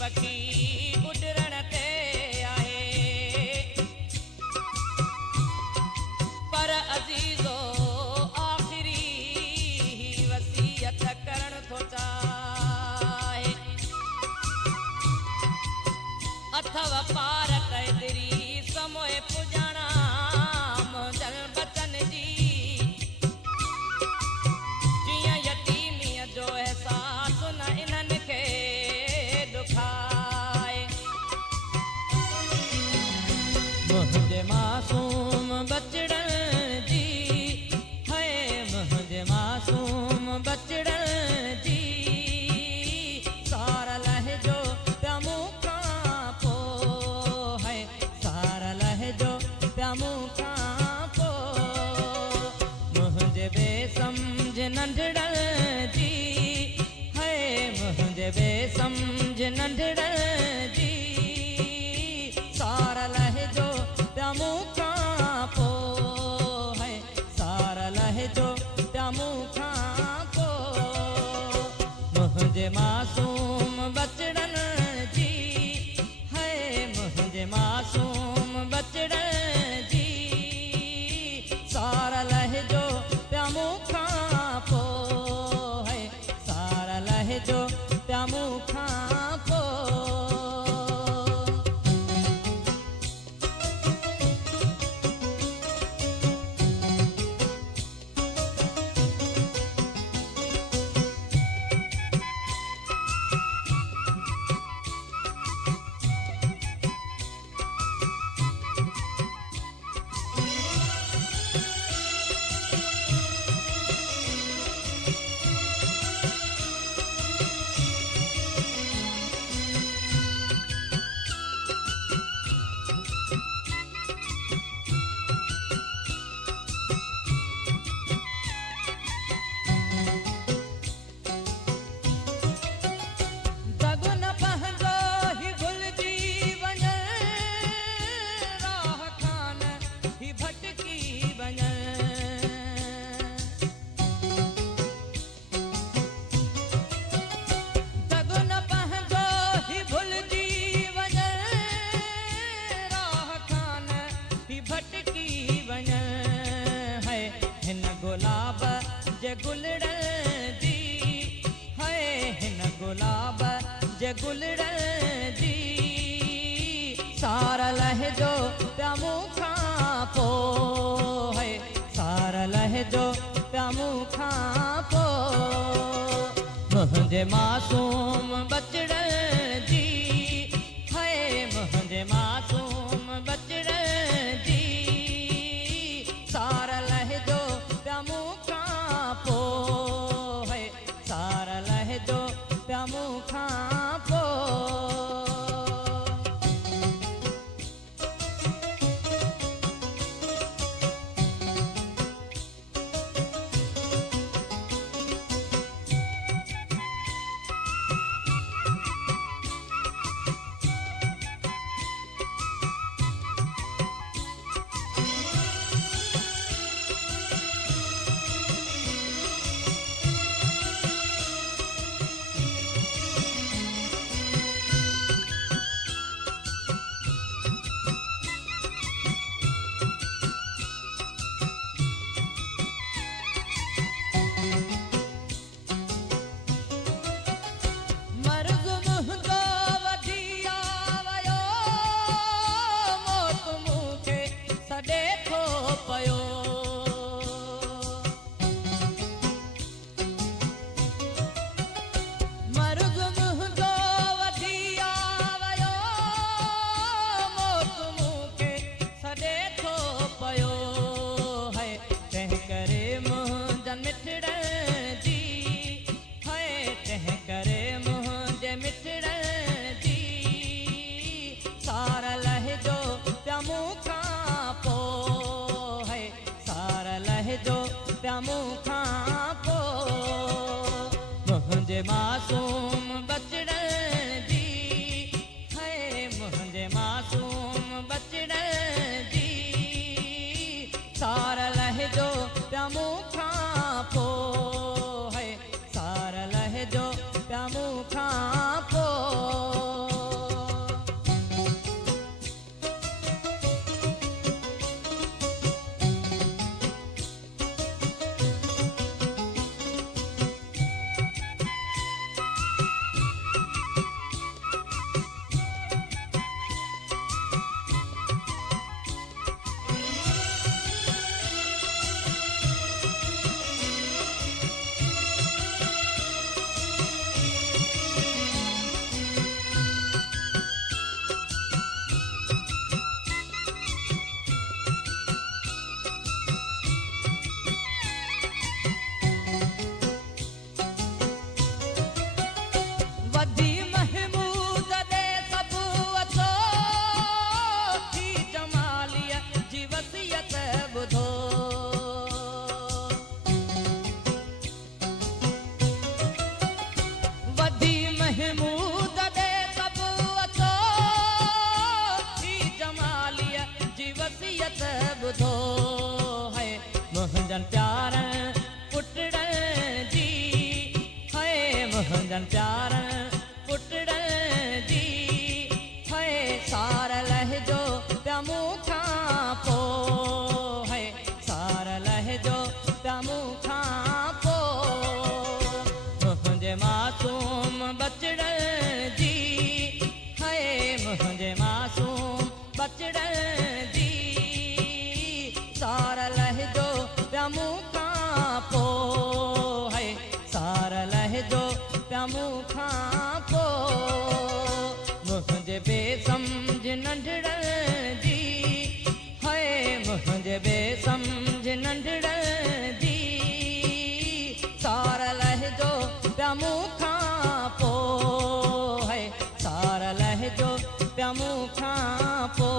पखी उॾरण ते आहे पर अज़ीज़ो आख़िरी वसीयत करण थो चाहे अथव पार क़दरी समोए पुॼाणा मुंहिंजल बचन जी जियां यतीमीअ जो एहसास न इन्हनि खे दुखाए मुंहिंजे मासूम बचड़न जी है मुंहिंजे मासूम बचड़न जी सार लहजो पिया मूंखां पोइ है सार लहजो पिया मूंखां पोइ मुंहिंजे बेसमझ नंढड़न जी है मुंहिंजे बेसमझ नंढड़न जी सार लहजो पिया मूंखां पोइ है सार लहजो पिया मूंखां पोइ मुंहिंजे मासूम बचड़न जी है मुंहिंजे मासूम बचड़न जी सार लहजो पिया मूंखां पोइ है सार लहजो पिया मूंखां पोइ गुलाब जे गुलड़न जी है हिन गुलाब जे गुलड़न जी सार लहजो पिया मूंखां पोइ है सार लहजो पिया मूंखां पोइ मुंहिंजे मासूम बचड़न जी है मुंहिंजे मासूम बचड़न जी सार लहजो पिया मूंखां पोइ है सार लहजो पिया मूंखां पोइ मूंखां पोइ मुंहिंजे मासूम बचड़न जी है मुंहिंजे मासूम बचड़न जी सार लहजो पिया मूंखां पोइ है सार लहजो पिया मूंखां पोइ भेनरनि प्यारनि पुटड़नि जी है सार लहजो पिया मूंखां पोइ है सार लहजो पिया मूंखां पोइ मुंहिंजे मासूम बचड़नि जी है मुंहिंजे मासूम बचड़नि जी सार लहजो पिया मूंखां पोइ है सार लहजो पिया मूंखां पोइ मुंहिंजे बेसमझ नंढड़नि जी है मुंहिंजे बेसमझ नंढड़नि जी सार लहजो पिया मूंखां पोइ है सार लहजो पिया मूंखां पोइ